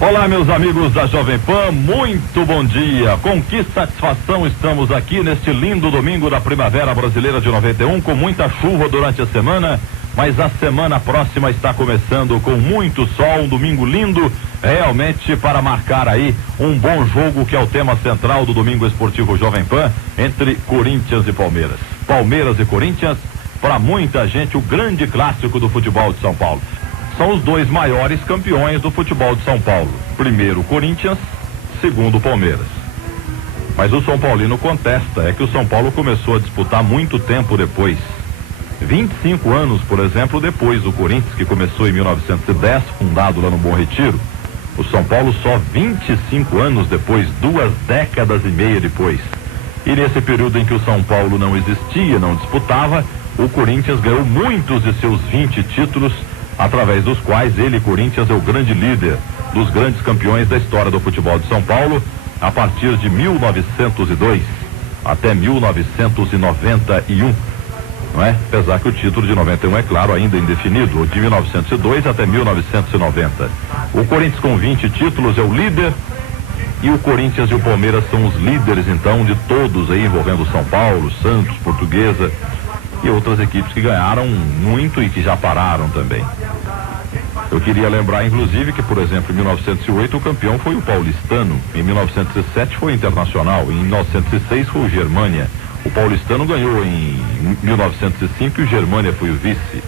Olá, meus amigos da Jovem Pan, muito bom dia. Com que satisfação estamos aqui neste lindo domingo da Primavera Brasileira de 91, com muita chuva durante a semana, mas a semana próxima está começando com muito sol, um domingo lindo, realmente para marcar aí um bom jogo, que é o tema central do Domingo Esportivo Jovem Pan, entre Corinthians e Palmeiras. Palmeiras e Corinthians, para muita gente, o grande clássico do futebol de São Paulo. São os dois maiores campeões do futebol de São Paulo. Primeiro o Corinthians, segundo o Palmeiras. Mas o São Paulino contesta, é que o São Paulo começou a disputar muito tempo depois. 25 anos, por exemplo, depois do Corinthians, que começou em 1910, fundado lá no Bom Retiro. O São Paulo só 25 anos depois, 2 décadas e meia depois. E nesse período em que o São Paulo não existia, não disputava, o Corinthians ganhou muitos de seus 20 títulos, através dos quais ele, Corinthians, é o grande líder dos grandes campeões da história do futebol de São Paulo, a partir de 1902 até 1991, não é? Apesar que o título de 91 é claro, ainda indefinido, de 1902 até 1990. O Corinthians com 20 títulos é o líder, e o Corinthians e o Palmeiras são os líderes, então, de todos aí, envolvendo São Paulo, Santos, Portuguesa e outras equipes que ganharam muito e que já pararam também. Eu queria lembrar, inclusive, que, por exemplo, em 1908 o campeão foi o Paulistano, em 1907 foi o Internacional, em 1906 foi o Germânia. O Paulistano ganhou em 1905 e o Germânia foi o vice.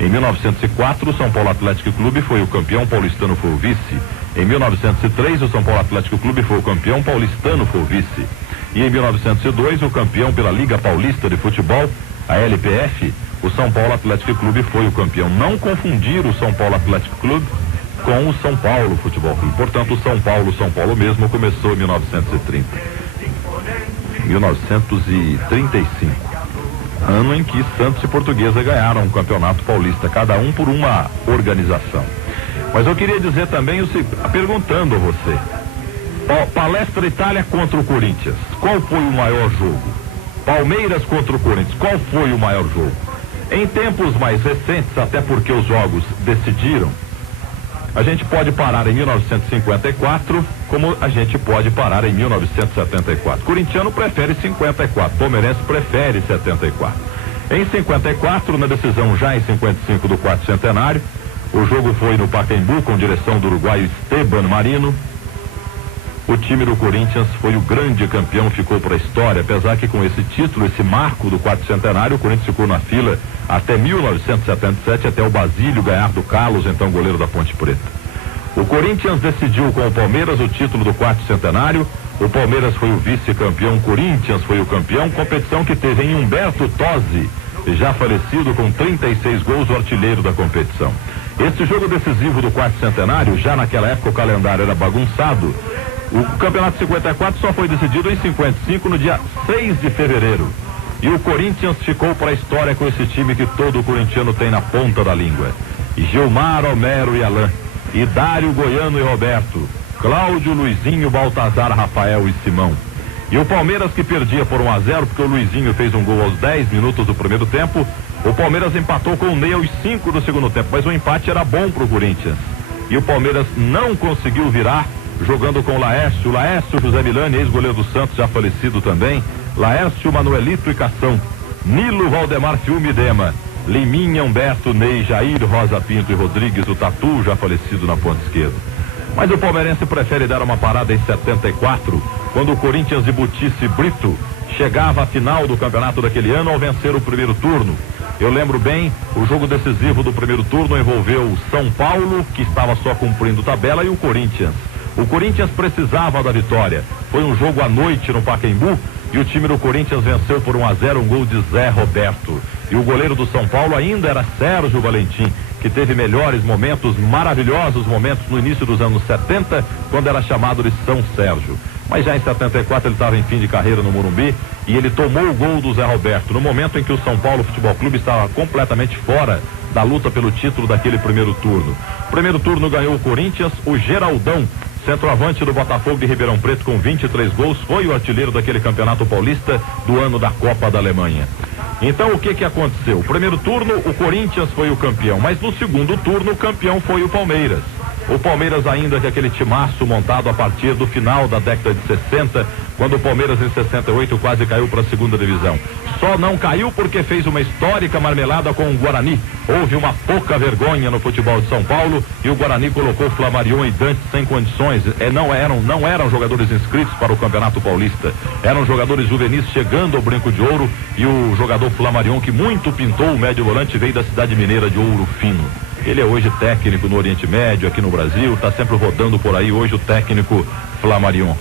Em 1904 o São Paulo Atlético Clube foi o campeão, o Paulistano foi o vice. Em 1903 o São Paulo Atlético Clube foi o campeão, o Paulistano foi o vice. E em 1902 o campeão pela Liga Paulista de Futebol, a LPF, o São Paulo Atlético Clube foi o campeão. Não confundir o São Paulo Atlético Clube com o São Paulo Futebol Clube. Portanto, o São Paulo mesmo começou em 1930. 1935. Ano em que Santos e Portuguesa ganharam o Campeonato Paulista, cada um por uma organização. Mas eu queria dizer também, perguntando a você, Palestra Itália contra o Corinthians, qual foi o maior jogo? Palmeiras contra o Corinthians, qual foi o maior jogo? Em tempos mais recentes, até porque os jogos decidiram, a gente pode parar em 1954, como a gente pode parar em 1974. Corintiano prefere 54, palmeirense prefere 74. Em 54, na decisão já em 55 do quarto centenário, o jogo foi no Pacaembu, com direção do uruguaio Esteban Marino. O time do Corinthians foi o grande campeão, ficou para a história, apesar que com esse título, esse marco do quarto centenário, o Corinthians ficou na fila até 1977, até o Basílio ganhar do Carlos, então goleiro da Ponte Preta. O Corinthians decidiu com o Palmeiras o título do quarto centenário, o Palmeiras foi o vice-campeão, o Corinthians foi o campeão, competição que teve em Humberto Tosi, já falecido, com 36 gols, o artilheiro da competição. Esse jogo decisivo do quarto centenário, já naquela época o calendário era bagunçado. O campeonato 54 só foi decidido em 55, no dia 6 de fevereiro. E o Corinthians ficou para a história com esse time que todo corintiano tem na ponta da língua. Gilmar, Homero e Alain. E Dário, Goiano e Roberto. Cláudio, Luizinho, Baltazar, Rafael e Simão. E o Palmeiras, que perdia por 1-0, porque o Luizinho fez um gol aos 10 minutos do primeiro tempo. O Palmeiras empatou com o Ney aos 5 do segundo tempo, mas o empate era bom para o Corinthians. E o Palmeiras não conseguiu virar, jogando com Laércio, José Milani, ex-goleiro do Santos, já falecido também, Laércio, Manuelito e Cação, Nilo, Valdemar, Fiume e Dema, Liminha, Humberto, Ney, Jair, Rosa Pinto e Rodrigues, o Tatu, já falecido na ponta esquerda. Mas o palmeirense prefere dar uma parada em 74, quando o Corinthians de Butice Brito chegava à final do campeonato daquele ano ao vencer o primeiro turno. Eu lembro bem, o jogo decisivo do primeiro turno envolveu o São Paulo, que estava só cumprindo tabela, e o Corinthians. O Corinthians precisava da vitória. Foi um jogo à noite no Pacaembu e o time do Corinthians venceu por 1-0, um gol de Zé Roberto. E o goleiro do São Paulo ainda era Sérgio Valentim, que teve melhores momentos, maravilhosos momentos no início dos anos 70, quando era chamado de São Sérgio. Mas já em 74 ele estava em fim de carreira no Morumbi e ele tomou o gol do Zé Roberto, no momento em que o São Paulo Futebol Clube estava completamente fora da luta pelo título daquele primeiro turno. Primeiro turno ganhou o Corinthians, o Geraldão, centroavante do Botafogo de Ribeirão Preto, com 23 gols, foi o artilheiro daquele campeonato paulista do ano da Copa da Alemanha. Então o que aconteceu? O primeiro turno o Corinthians foi o campeão, mas no segundo turno o campeão foi o Palmeiras. O Palmeiras ainda que aquele timaço montado a partir do final da década de 60, quando o Palmeiras em 68 quase caiu para a segunda divisão. Só não caiu porque fez uma histórica marmelada com o Guarani. Houve uma pouca vergonha no futebol de São Paulo e o Guarani colocou Flamarion e Dante sem condições. Não eram jogadores inscritos para o Campeonato Paulista. Eram jogadores juvenis chegando ao Brinco de Ouro, e o jogador Flamarion, que muito pintou o médio volante, veio da cidade mineira de Ouro Fino. Ele é hoje técnico no Oriente Médio, aqui no Brasil, está sempre rodando por aí, hoje o técnico Flamarion.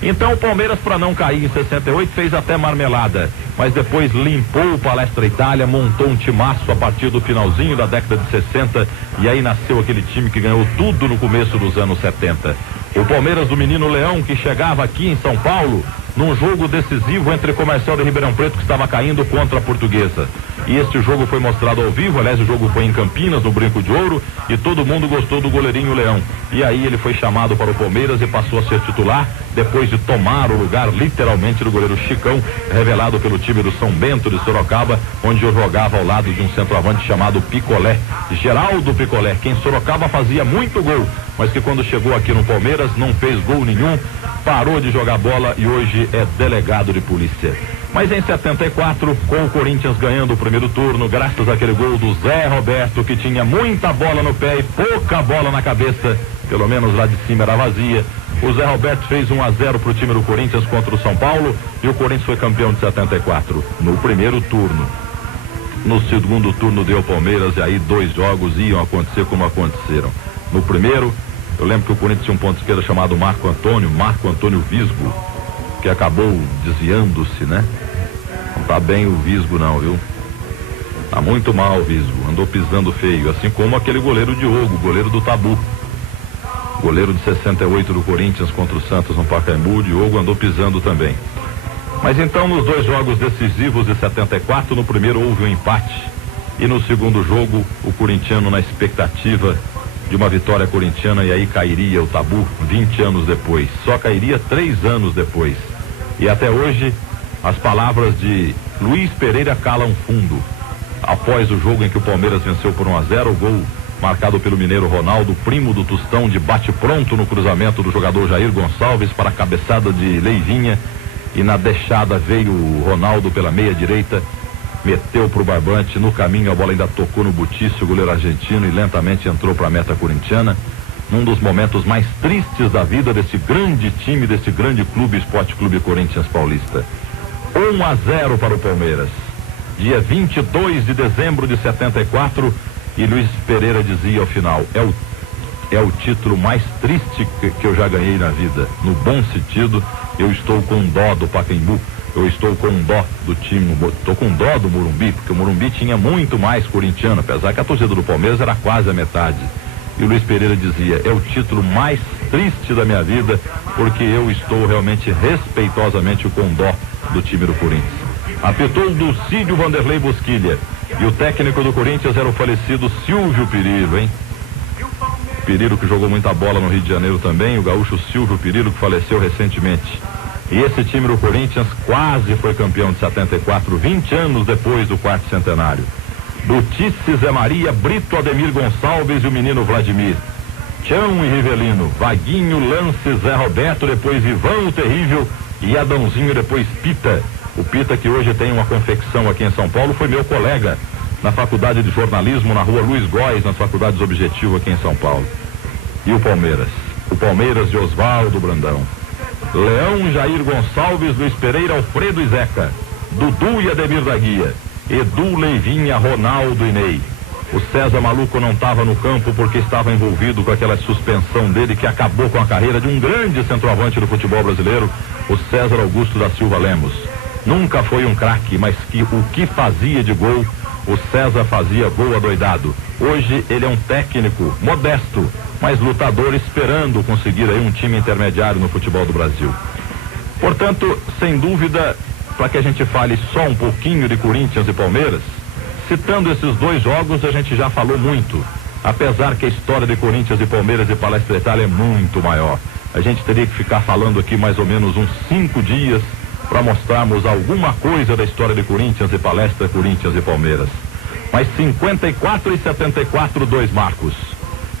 Então o Palmeiras, para não cair em 68, fez até marmelada, mas depois limpou o Palestra Itália, montou um timaço a partir do finalzinho da década de 60, e aí nasceu aquele time que ganhou tudo no começo dos anos 70. O Palmeiras do Menino Leão, que chegava aqui em São Paulo num jogo decisivo entre Comercial de Ribeirão Preto, que estava caindo, contra a Portuguesa. E este jogo foi mostrado ao vivo, aliás, o jogo foi em Campinas, no Brinco de Ouro, e todo mundo gostou do goleirinho Leão. E aí ele foi chamado para o Palmeiras e passou a ser titular, depois de tomar o lugar, literalmente, do goleiro Chicão, revelado pelo time do São Bento de Sorocaba, onde eu jogava ao lado de um centroavante chamado Picolé, Geraldo Picolé, que em Sorocaba fazia muito gol, mas que quando chegou aqui no Palmeiras não fez gol nenhum, parou de jogar bola e hoje é delegado de polícia. Mas em 74, com o Corinthians ganhando o primeiro turno, graças àquele gol do Zé Roberto, que tinha muita bola no pé e pouca bola na cabeça, pelo menos lá de cima era vazia, o Zé Roberto fez 1-0 para o time do Corinthians contra o São Paulo, e o Corinthians foi campeão de 74, no primeiro turno. No segundo turno deu Palmeiras, e aí 2 jogos iam acontecer como aconteceram. No primeiro, eu lembro que o Corinthians tinha um ponto de esquerda chamado Marco Antônio Visgo, que acabou desviando-se, né? Não tá bem o Visgo não, viu? Tá muito mal o Visgo, andou pisando feio, assim como aquele goleiro Diogo, goleiro do Tabu. Goleiro de 68 do Corinthians contra o Santos no Pacaembu, Diogo andou pisando também. Mas então, nos 2 jogos decisivos de 74, no primeiro houve um empate, e no segundo jogo, o corintiano na expectativa de uma vitória corintiana, e aí cairia o Tabu 20 anos depois, só cairia 3 anos depois. E até hoje, as palavras de Luiz Pereira calam fundo. Após o jogo em que o Palmeiras venceu por 1-0, o gol marcado pelo mineiro Ronaldo, primo do Tostão, de bate-pronto no cruzamento do jogador Jair Gonçalves para a cabeçada de Leivinha, e na deixada veio o Ronaldo pela meia direita, meteu pro barbante, no caminho a bola ainda tocou no Butício, o goleiro argentino, e lentamente entrou para a meta corintiana, num dos momentos mais tristes da vida desse grande time, desse grande clube, Esporte Clube Corinthians Paulista. 1-0 para o Palmeiras, dia 22 de dezembro de 74, e Luiz Pereira dizia ao final, é o título mais triste que eu já ganhei na vida, no bom sentido. Eu estou com dó do Pacaembu, eu estou com dó do time, estou com dó do Morumbi, porque o Morumbi tinha muito mais corintiano, apesar que a torcida do Palmeiras era quase a metade. E o Luiz Pereira dizia, é o título mais triste da minha vida, porque eu estou realmente respeitosamente com dó do time do Corinthians. Apitou Dulcídio Vanderlei Bosquilha, e o técnico do Corinthians era o falecido Silvio Pirillo, hein? Pirillo, que jogou muita bola no Rio de Janeiro também, o gaúcho Silvio Pirillo, que faleceu recentemente. E esse time do Corinthians quase foi campeão de 74, 20 anos depois do 4º centenário. Butice, Zé Maria, Brito, Ademir Gonçalves e o menino Vladimir. Tião e Rivelino, Vaguinho, Lance, Zé Roberto, depois Ivan o Terrível, e Adãozinho, depois Pita. O Pita, que hoje tem uma confecção aqui em São Paulo, foi meu colega na Faculdade de Jornalismo, na rua Luiz Góes, nas Faculdades Objetivo aqui em São Paulo. E o Palmeiras? O Palmeiras de Oswaldo Brandão, Leão, Jair Gonçalves, Luiz Pereira, Alfredo e Zeca, Dudu e Ademir da Guia, Edu, Leivinha, Ronaldo e Ney. O César Maluco não estava no campo porque estava envolvido com aquela suspensão dele que acabou com a carreira de um grande centroavante do futebol brasileiro, o César Augusto da Silva Lemos. Nunca foi um craque, mas o que fazia de gol, o César fazia gol adoidado. Hoje ele é um técnico modesto, mas lutador, esperando conseguir aí um time intermediário no futebol do Brasil. Portanto, sem dúvida, para que a gente fale só um pouquinho de Corinthians e Palmeiras, citando esses 2 jogos, a gente já falou muito. Apesar que a história de Corinthians e Palmeiras e Palestra Itália é muito maior. A gente teria que ficar falando aqui mais ou menos uns 5 dias para mostrarmos alguma coisa da história de Corinthians e Palestra, Corinthians e Palmeiras. Mas 54 e 74, 2 marcos.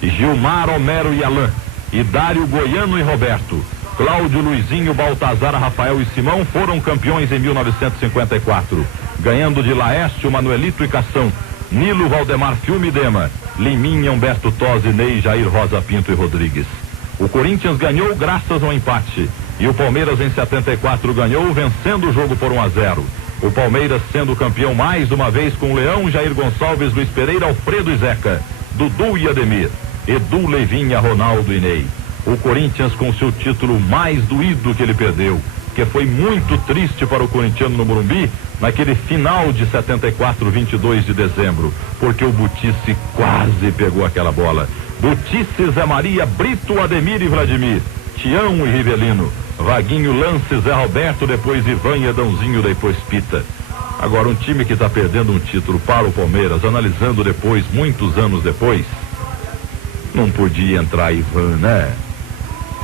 Gilmar, Homero e Alain, Hidário, Goiano e Roberto, Cláudio, Luizinho, Baltazar, Rafael e Simão foram campeões em 1954, ganhando de Laércio, Manuelito e Cação, Nilo, Valdemar, Filme e Dema, Liminha, Humberto Tosi, Ney, Jair, Rosa Pinto e Rodrigues. O Corinthians ganhou graças ao empate e o Palmeiras em 74 ganhou vencendo o jogo por 1-0. O Palmeiras sendo campeão mais uma vez com Leão, Jair Gonçalves, Luiz Pereira, Alfredo e Zeca, Dudu e Ademir, Edu, Leivinha, Ronaldo e Ney. O Corinthians com seu título mais doído que ele perdeu, que foi muito triste para o corintiano no Morumbi, naquele final de 74, 22 de dezembro, porque o Butice quase pegou aquela bola. Butice, Zé Maria, Brito, Ademir e Vladimir, Tião e Rivelino, Vaguinho, Lance, Zé Roberto, depois Ivan e Adãozinho, depois Pita. Agora, um time que está perdendo um título para o Palmeiras, analisando depois, muitos anos depois, não podia entrar Ivan, né?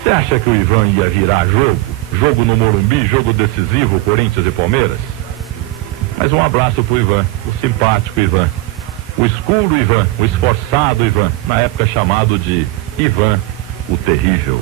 Você acha que o Ivan ia virar jogo? Jogo no Morumbi, jogo decisivo, Corinthians e Palmeiras? Mas um abraço pro Ivan, o simpático Ivan, o escuro Ivan, o esforçado Ivan, na época chamado de Ivan o Terrível.